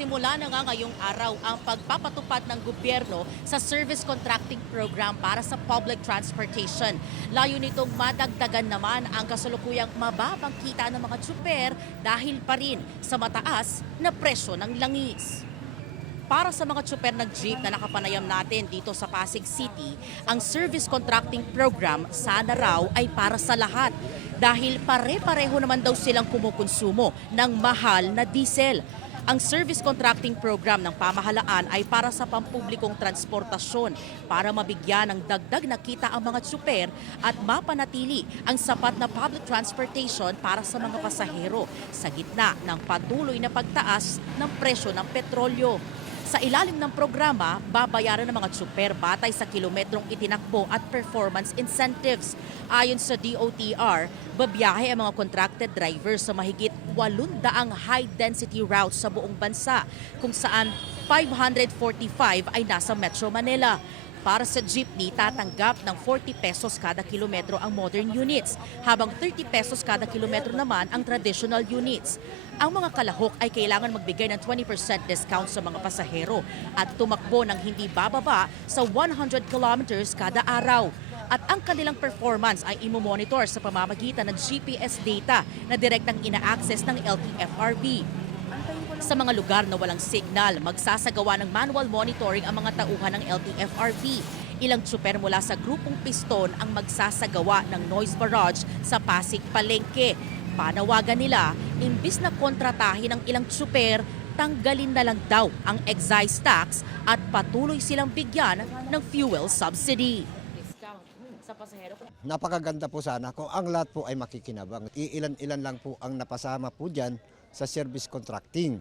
Nagsisimula na nga ngayong araw ang pagpapatupad ng gobyerno sa service contracting program para sa public transportation. Layo nitong madagdagan naman ang kasalukuyang mababang kita ng mga tsuper dahil pa rin sa mataas na presyo ng langis. Para sa mga tsuper ng jeep na nakapanayam natin dito sa Pasig City, ang service contracting program sana raw ay para sa lahat dahil pare-pareho naman daw silang kumukonsumo ng mahal na diesel. Ang service contracting program ng pamahalaan ay para sa pampublikong transportasyon para mabigyan ng dagdag na kita ang mga tsuper at mapanatili ang sapat na public transportation para sa mga pasahero sa gitna ng patuloy na pagtaas ng presyo ng petrolyo. Sa ilalim ng programa, babayaran ng mga tsuper batay sa kilometrong itinakbo at performance incentives. Ayon sa DOTR, babiyahe ang mga contracted drivers sa mahigit 800 high-density routes sa buong bansa, kung saan 545 ay nasa Metro Manila. Para sa jeepney, tatanggap ng 40 pesos kada kilometro ang modern units, habang 30 pesos kada kilometro naman ang traditional units. Ang mga kalahok ay kailangan magbigay ng 20% discount sa mga pasahero at tumakbo ng hindi bababa sa 100 kilometers kada araw. At ang kanilang performance ay imomonitor sa pamamagitan ng GPS data na direktang ina-access ng LTFRB. Sa mga lugar na walang signal, magsasagawa ng manual monitoring ang mga tauhan ng LTFRB. Ilang tsuper mula sa grupong Piston ang magsasagawa ng noise barrage sa Pasig Palengke. Panawagan nila, imbis na kontratahin ng ilang tsuper, tanggalin na lang daw ang excise tax at patuloy silang bigyan ng fuel subsidy. Sa pasahero. Napakaganda po sana kung ang lahat po ay makikinabang. Iilan-ilan lang po ang napasama po dyan sa service contracting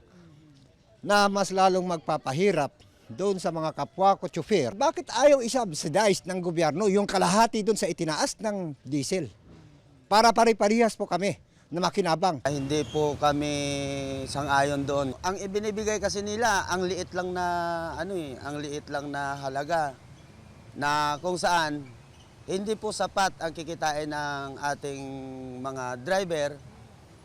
na mas lalong magpapahirap doon sa mga kapwa ko tsuper. Bakit ayaw i-subsidize ng gobyerno yung kalahati doon sa itinaas ng diesel? Para pare-parehas po kami na makinabang. Hindi po kami sang-ayon doon. Ang ibinibigay kasi nila, ang liit lang na ang liit lang na halaga na kung saan hindi po sapat ang kikitain ng ating mga driver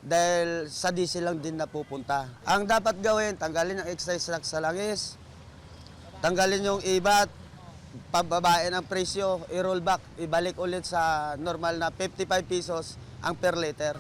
dahil sa diesel lang din napupunta. Ang dapat gawin, tanggalin ang excise tax sa langis, tanggalin yung ibat, pababain ang presyo, i-roll back, ibalik ulit sa normal na 55 pesos ang per liter.